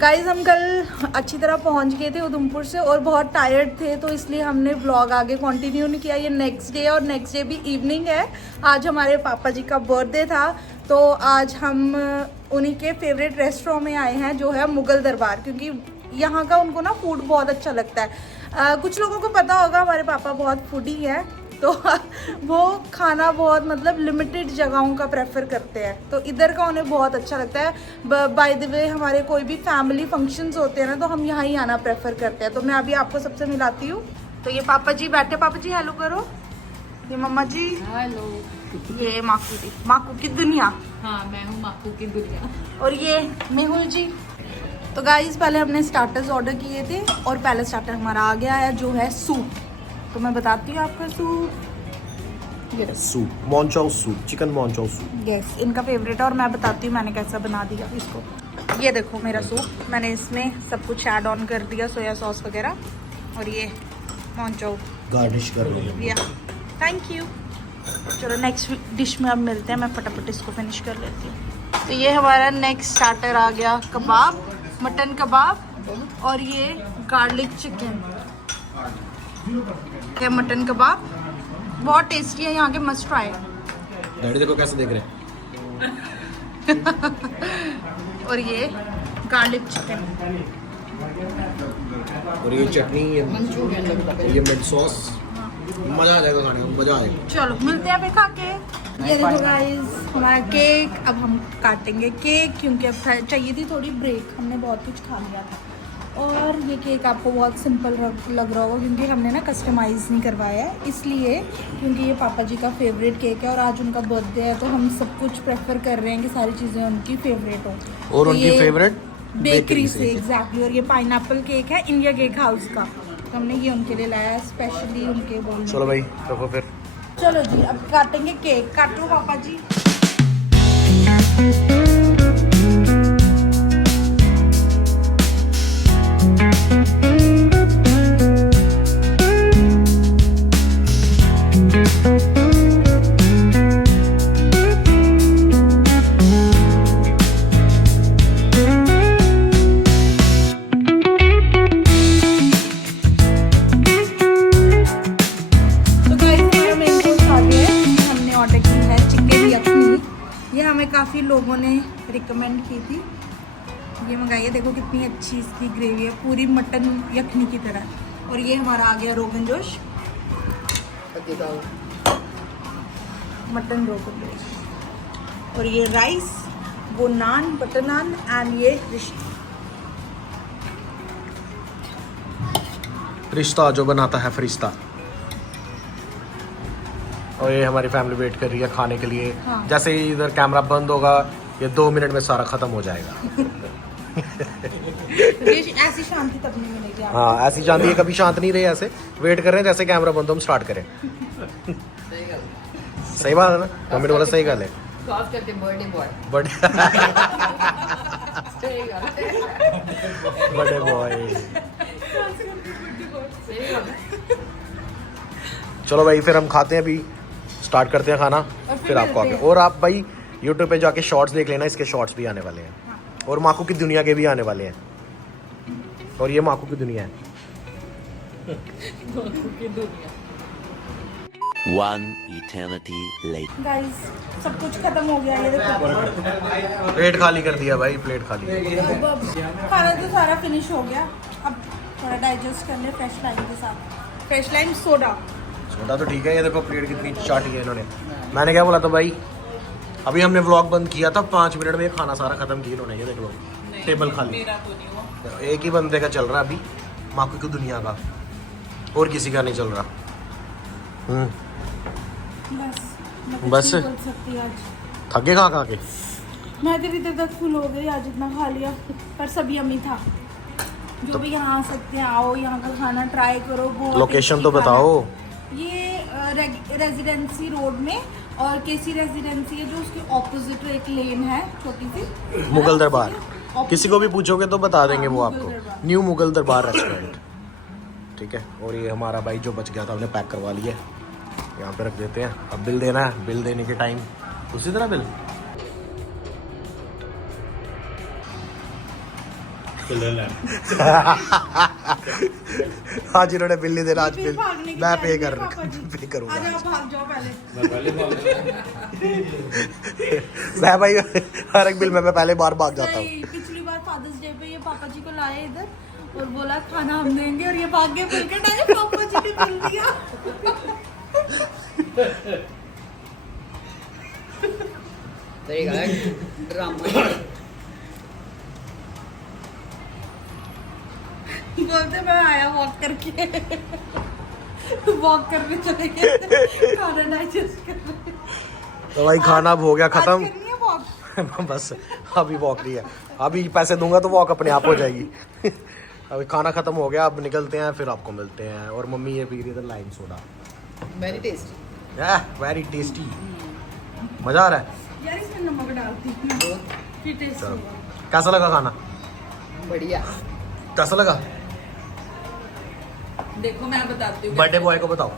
Guys हम कल अच्छी तरह पहुंच गए थे उधमपुर से और बहुत टायर्ड थे, तो इसलिए हमने व्लॉग आगे कंटिन्यू नहीं किया। ये नेक्स्ट डे और नेक्स्ट डे भी इवनिंग है। आज हमारे पापा जी का बर्थडे था, तो आज हम उन्हीं के फेवरेट रेस्टोरेंट में आए हैं जो है मुगल दरबार, क्योंकि यहाँ का उनको ना फूड बहुत अच्छा लगता है। कुछ लोगों को पता होगा हमारे पापा बहुत फूडी है, तो वो खाना बहुत मतलब लिमिटेड जगहों का प्रेफर करते हैं, तो इधर का उन्हें बहुत अच्छा लगता है। बाय द वे हमारे कोई भी फैमिली फंक्शंस होते हैं ना, तो हम यहाँ ही आना प्रेफर करते हैं। तो मैं अभी आपको सबसे मिलाती हूँ। तो ये पापा जी बैठे, पापा जी हेलो करो। ये मम्मा जी हेलो। ये माकू जी, माकू की दुनिया। हाँ मैं हूँ माकू की दुनिया। और ये मेहुल जी। तो गाइस पहले हमने स्टार्टर्स ऑर्डर किए थे और पहले स्टार्टर हमारा आ गया है जो है सूप। तो मैं बताती हूँ आपका soup manchow soup, chicken manchow soup. Yes, इनका फेवरेट है और मैं बताती हूँ मैंने कैसा बना दिया इसको। ये देखो मेरा सूप, मैंने इसमें सब कुछ ऐड ऑन कर दिया, सोया सॉस वगैरह, और ये मॉन्चाओ गार्निश कर रही है। Thank you. चलो नेक्स्ट डिश में अब मिलते हैं, मैं फटाफट इसको फिनिश कर लेती हूँ। तो ये हमारा नेक्स्ट स्टार्टर आ गया, कबाब, मटन कबाब, और ये गार्लिक चिकन है। मटन कबाब बहुत टेस्टी है, यहाँ के मस्ट ट्राई। डैडी देखो कैसे देख रहे हैं। और ये गार्लिक चिकन, और ये चटनी, ये मिट सॉस, मजा आ जाएगा खाने में, मजा आ जाएगा। चलो मिलते हैं अभी खा के। ये देखो गाइस हमारा केक, अब हम काटेंगे केक क्योंकि अब चाहिए थी थोड़ी ब्रेक, हमने बहुत कुछ खा लिया था। और ये केक आपको बहुत सिंपल लग रहा होगा क्योंकि हमने ना कस्टमाइज़ नहीं करवाया है, इसलिए क्योंकि ये पापा जी का फेवरेट केक है और आज उनका बर्थडे है, तो हम सब कुछ प्रेफर कर रहे हैं कि सारी चीज़ें उनकी फेवरेट हो। और तो उनकी फेवरेट बेकरी से एग्जैक्टली। और ये पाइनएप्पल केक है इंडिया केक हाउस का, तो हमने ये उनके लिए लाया है स्पेशली उनके बोल। चलो भाई रखो फिर। चलो जी अब काटेंगे केक, काटो पापा जी। काफ़ी लोगों ने रिकमेंड की थी, ये मंगाइए। देखो कितनी अच्छी इसकी ग्रेवी है, पूरी मटन यखनी की तरह। और ये हमारा आ गया रोगन जोश, मटन रोगन जोश। और ये राइस, वो नान, बटर नान, एंड ये रिश्ता जो बनाता है फरिश्ता। और ये हमारी फैमिली वेट कर रही है खाने के लिए। हाँ। जैसे ही इधर कैमरा बंद होगा ये 2 मिनट में सारा खत्म हो जाएगा। ऐसी शांति तब नहीं मिलेगी। हाँ ऐसी शांति है, कभी शांत नहीं रहे, ऐसे वेट कर रहे हैं जैसे कैमरा बंद हो हम स्टार्ट करें। सही बात है ना, मम्मी ने बोला सही गल है। Birthday boy. चलो भाई फिर हम खाते हैं, अभी स्टार्ट करते हैं खाना, फिर आपको आगे। और आप भाई YouTube पे जाके शॉर्ट्स देख लेना, इसके शॉर्ट्स भी आने वाले हैं। हाँ। और माकू की दुनिया के भी आने वाले हैं। और ये माकू की दुनिया है। One eternity later. गाइस सब कुछ खत्म हो गया, ये देखो प्लेट खाली कर दिया भाई, प्लेट खाली। अब खाना तो सारा फिनिश हो गया, अब थोड़ा डाइजेस्ट कर ले फ्रेश लाइन के साथ। फ्रेश लाइन सोडा तो ठीक है। ये देखो प्लेट कितनी चाटी है इन्होंने। मैंने क्या बोला था भाई, अभी हमने व्लॉग बंद किया था 5 मिनट में खाना सारा खत्म किया इन्होंने। ये देख लो टेबल खाली, एक ही बंदे का चल रहा है अभी, माकू की दुनिया का, और किसी का नहीं चल रहा। बस थके खा के मैं तेरी तक फुल हो गई, आज इतना खा लिया, पर सब यम्मी था। जो भी यहाँ आ सकते हैं आओ, यहाँ का खाना ट्राई करो। लोकेशन तो बताओ। ये रेजिडेंसी रोड में, और केसी रेजिडेंसी है जो उसके ऑपोजिट एक लेन है छोटी सी, मुगल दरबार। किसी को भी पूछोगे तो बता देंगे वो आपको, न्यू मुगल दरबार रेस्टोरेंट। ठीक है। और ये हमारा भाई जो बच गया था हमने पैक करवा लिया, यहाँ पे रख देते हैं। अब बिल देना है, बिल देने के टाइम उसी तरह बिल आज इन्होंने बिल्ली देना, आज बिल भागने की मैं पे तैयारी कर है पापा जी। पे करूंगा। आज आप भाग जाओ पहले। मैं भाई हर एक बिल में मैं पहले बार भाग जाता हूँ। नहीं, पिछली बार फादर्स डे पे ये पापा जी को लाए इधर और बोला खाना हम देंगे और ये भाग गए बिल के टाइम पापा जी ने बिल दिया। ड्रामा बोलते मैं आया वॉक करके वॉक करने चले गए खाना डाइजेस्ट करने। तो भाई खाना अब हो गया आज खत्म। करनी है वॉक। बस अभी वॉक नहीं है, अभी पैसे दूंगा तो वॉक अपने आप हो जाएगी। अभी खाना खत्म हो गया, अब निकलते हैं, फिर आपको मिलते हैं। और मम्मी ये पी रही है lime soda, very tasty. Very tasty. मजा आ रहा है। यार इसमें नमक डालती हूँ फिर टेस्ट चलो, होगा। कैसा लगा खाना? बढ़िया। कैसा लगा? देखो मैं बताती हूँ बर्थडे बॉय को बताओ।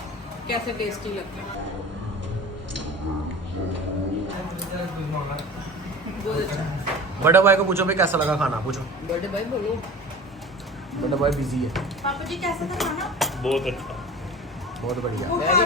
कैसे टेस्टी लगता है। बहुत अच्छा। बर्थडे बॉय को पूछो भाई कैसा लगा खाना, पूछो। बर्थडे भाई बोलो। बर्थडे बॉय बिजी है। पापा जी कैसा था खाना? बहुत अच्छा। बहुत बढ़िया। वो Very